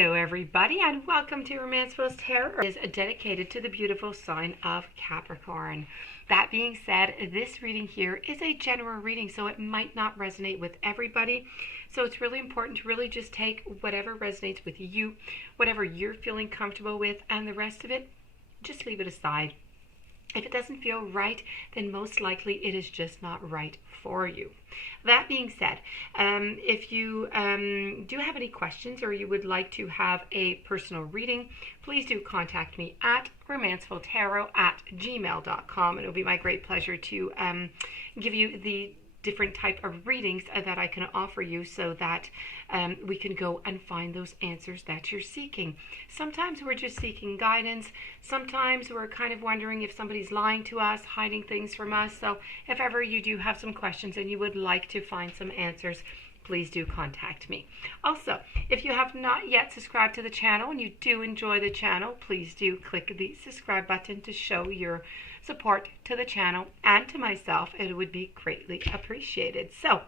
Hello everybody and welcome to Romancefull's Tarot. It is dedicated to the beautiful sign of Capricorn. That being said, this reading here is a general reading, so it might not resonate with everybody. So it's really important to really just take whatever resonates with you, whatever you're feeling comfortable with, and the rest of it, just leave it aside. If it doesn't feel right, then most likely it is just not right for you. That being said, if you do have any questions or you would like to have a personal reading, please do contact me at romancefulltarot@gmail.com, and it'll be my great pleasure to give you the different type of readings that I can offer you so that we can go and find those answers that you're seeking. Sometimes we're just seeking guidance. Sometimes we're kind of wondering if somebody's lying to us, hiding things from us. So if ever you do have some questions and you would like to find some answers, please do contact me. Also, if you have not yet subscribed to the channel and you do enjoy the channel, please do click the subscribe button to show your support to the channel and to myself. It would be greatly appreciated. So,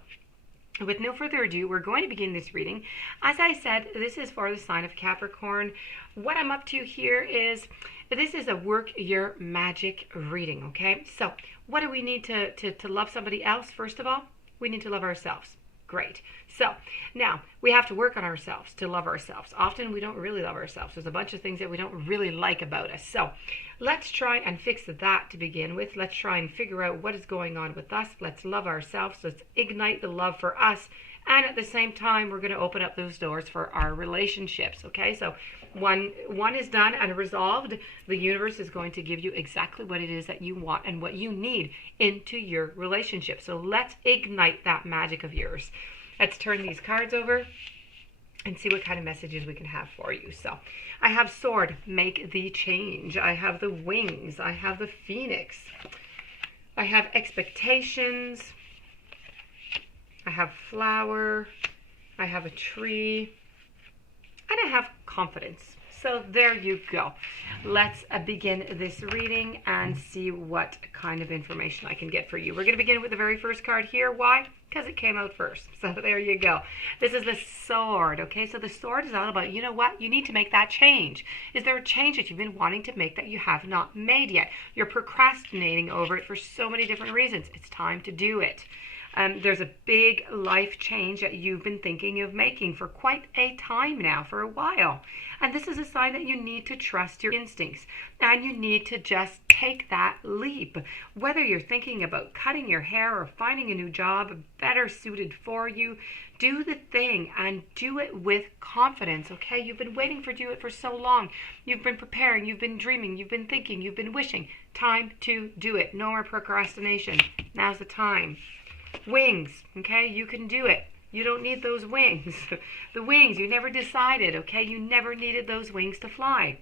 with no further ado, we're going to begin this reading. As I said, this is for the sign of Capricorn. What I'm up to here is, this is a work your magic reading, okay? So, what do we need to love somebody else? First of all, we need to love ourselves. Great. So now we have to work on ourselves to love ourselves. Often we don't really love ourselves. There's a bunch of things that we don't really like about us. So let's try and fix that to begin with. Let's try and figure out what is going on with us. Let's love ourselves. Let's ignite the love for us. And at the same time, we're going to open up those doors for our relationships. Okay, so one is done and resolved. The universe is going to give you exactly what it is that you want and what you need into your relationship. So let's ignite that magic of yours. Let's turn these cards over and see what kind of messages we can have for you. So I have Sword, make the change. I have the Wings. I have the Phoenix. I have Expectations. I have Flower. I have a Tree. And I have Confidence. So there you go. Let's begin this reading and see what kind of information I can get for you. We're going to begin with the very first card here. Why? Because it came out first. So there you go. This is the Sword. Okay, so the Sword is all about, you know what? You need to make that change. Is there a change that you've been wanting to make that you have not made yet? You're procrastinating over it for so many different reasons. It's time to do it. There's a big life change that you've been thinking of making for quite a time now, for a while. And this is a sign that you need to trust your instincts and you need to just take that leap. Whether you're thinking about cutting your hair or finding a new job better suited for you, do the thing and do it with confidence, okay? You've been waiting to do it for so long. You've been preparing, you've been dreaming, you've been thinking, you've been wishing. Time to do it. No more procrastination. Now's the time. Wings, okay? You can do it. You don't need those wings. The wings, you never decided, okay? You never needed those wings to fly.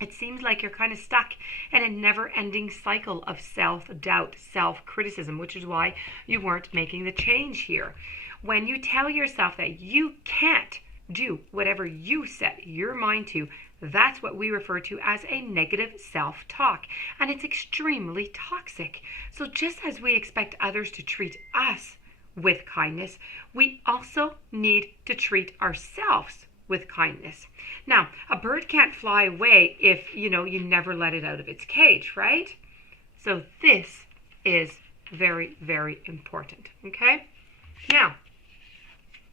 It seems like you're kind of stuck in a never-ending cycle of self-doubt, self-criticism, which is why you weren't making the change here. When you tell yourself that you can't do whatever you set your mind to, that's what we refer to as a negative self-talk, and it's extremely toxic. So just as we expect others to treat us with kindness, we also need to treat ourselves with kindness. Now, a bird can't fly away if, you never let it out of its cage, right? So this is very, very important, okay? Now,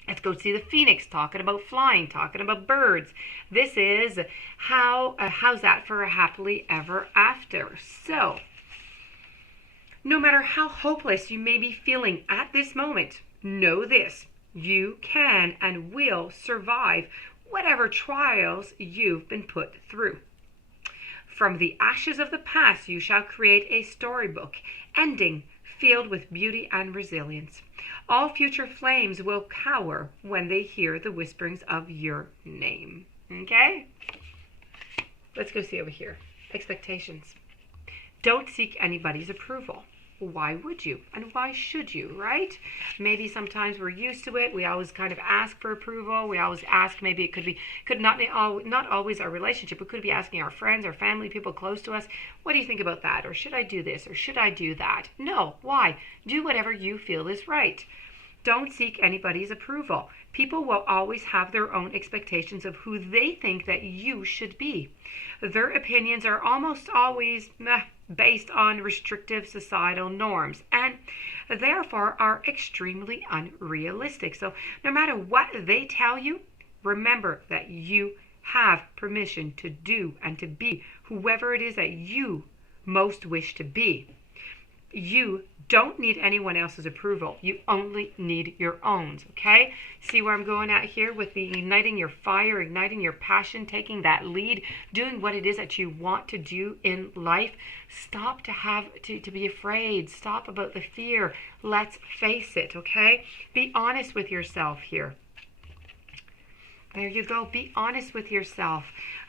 let's go see the Phoenix, talking about flying, talking about birds. This is how's that for a happily ever after? So, no matter how hopeless you may be feeling at this moment, know this: you can and will survive whatever trials you've been put through. From the ashes of the past, you shall create a storybook, ending filled with beauty and resilience. All future flames will cower when they hear the whisperings of your name. Okay? Let's go see over here. Expectations. Don't seek anybody's approval. Why would you? And why should you, right? Maybe sometimes we're used to it. We always kind of ask for approval. We always ask, maybe it could not always our relationship. We could be asking our friends, our family, people close to us, what do you think about that? Or should I do this? Or should I do that? No. Why? Do whatever you feel is right. Don't seek anybody's approval. People will always have their own expectations of who they think that you should be. Their opinions are almost always based on restrictive societal norms and therefore are extremely unrealistic. So no matter what they tell you, remember that you have permission to do and to be whoever it is that you most wish to be. You don't need anyone else's approval. You only need your own, okay? See where I'm going at here with the igniting your fire, igniting your passion, taking that lead, doing what it is that you want to do in life. Stop to be afraid. Stop about the fear. Let's face it, okay? Be honest with yourself here. There you go. Be honest with yourself.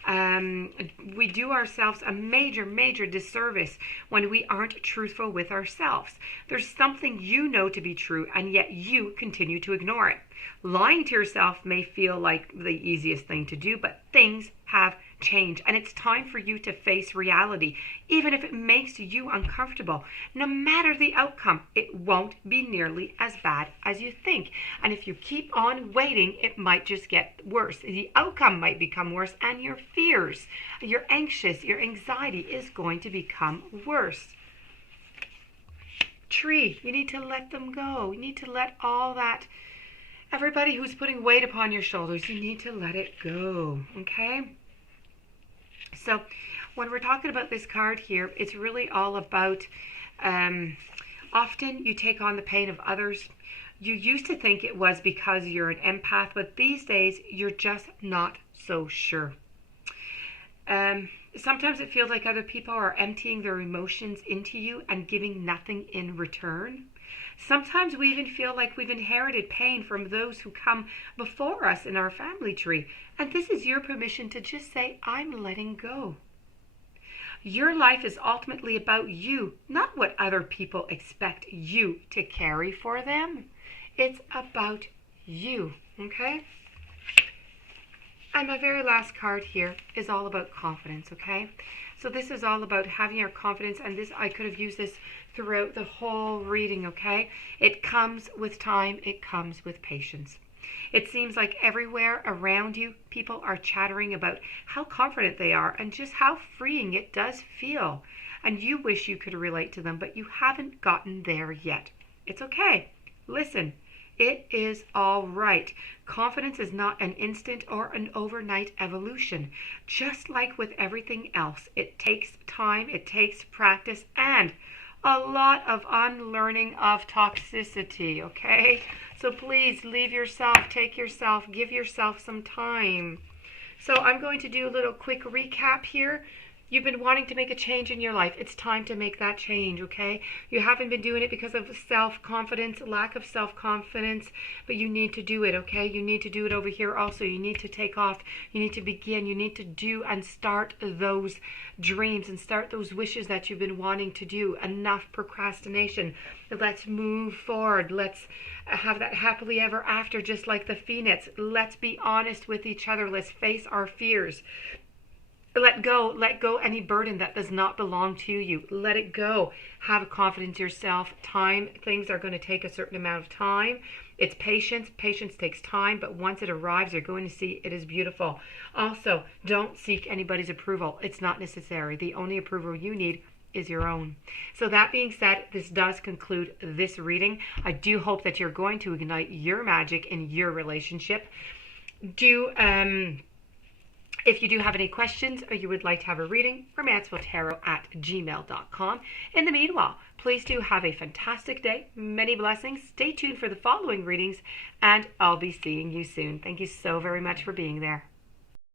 We do ourselves a major disservice when we aren't truthful with ourselves. There's something you know to be true, and yet you continue to ignore it. Lying to yourself may feel like the easiest thing to do, but things have changed, and it's time for you to face reality, even if it makes you uncomfortable. No matter the outcome, it won't be nearly as bad as you think. And if you keep on waiting, it might just get worse. The outcome might become worse, and your fears, your anxious, your anxiety is going to become worse. Tree, you need to let them go. You need to let all that, everybody who's putting weight upon your shoulders, you need to let it go, okay? So when we're talking about this card here, it's really all about often you take on the pain of others. You used to think it was because you're an empath, but these days you're just not so sure. Sometimes it feels like other people are emptying their emotions into you and giving nothing in return. Sometimes we even feel like we've inherited pain from those who come before us in our family tree. And this is your permission to just say, I'm letting go. Your life is ultimately about you, not what other people expect you to carry for them. It's about you, okay? And my very last card here is all about confidence, okay? So this is all about having your confidence, and this, I could have used this throughout the whole reading, okay? It comes with time, it comes with patience. It seems like everywhere around you, people are chattering about how confident they are and just how freeing it does feel. And you wish you could relate to them, but you haven't gotten there yet. It's okay. Listen, it is all right. Confidence is not an instant or an overnight evolution. Just like with everything else, it takes time, it takes practice, and a lot of unlearning of toxicity, okay? So please leave yourself, take yourself, give yourself some time. So I'm going to do a little quick recap here. You've been wanting to make a change in your life. It's time to make that change, okay? You haven't been doing it because of self-confidence, lack of self-confidence, but you need to do it, okay? You need to do it over here also. You need to take off. You need to begin. You need to do and start those dreams and start those wishes that you've been wanting to do. Enough procrastination. Let's move forward. Let's have that happily ever after, just like the phoenix. Let's be honest with each other. Let's face our fears. Let go any burden that does not belong to you. Let it go. Have confidence in yourself. Things are going to take a certain amount of time. It's patience. Patience takes time, but once it arrives, you're going to see it is beautiful. Also, don't seek anybody's approval. It's not necessary. The only approval you need is your own. So that being said, this does conclude this reading. I do hope that you're going to ignite your magic in your relationship. If you do have any questions or you would like to have a reading, romancefulltarot@gmail.com. In the meanwhile, please do have a fantastic day. Many blessings. Stay tuned for the following readings, and I'll be seeing you soon. Thank you so very much for being there.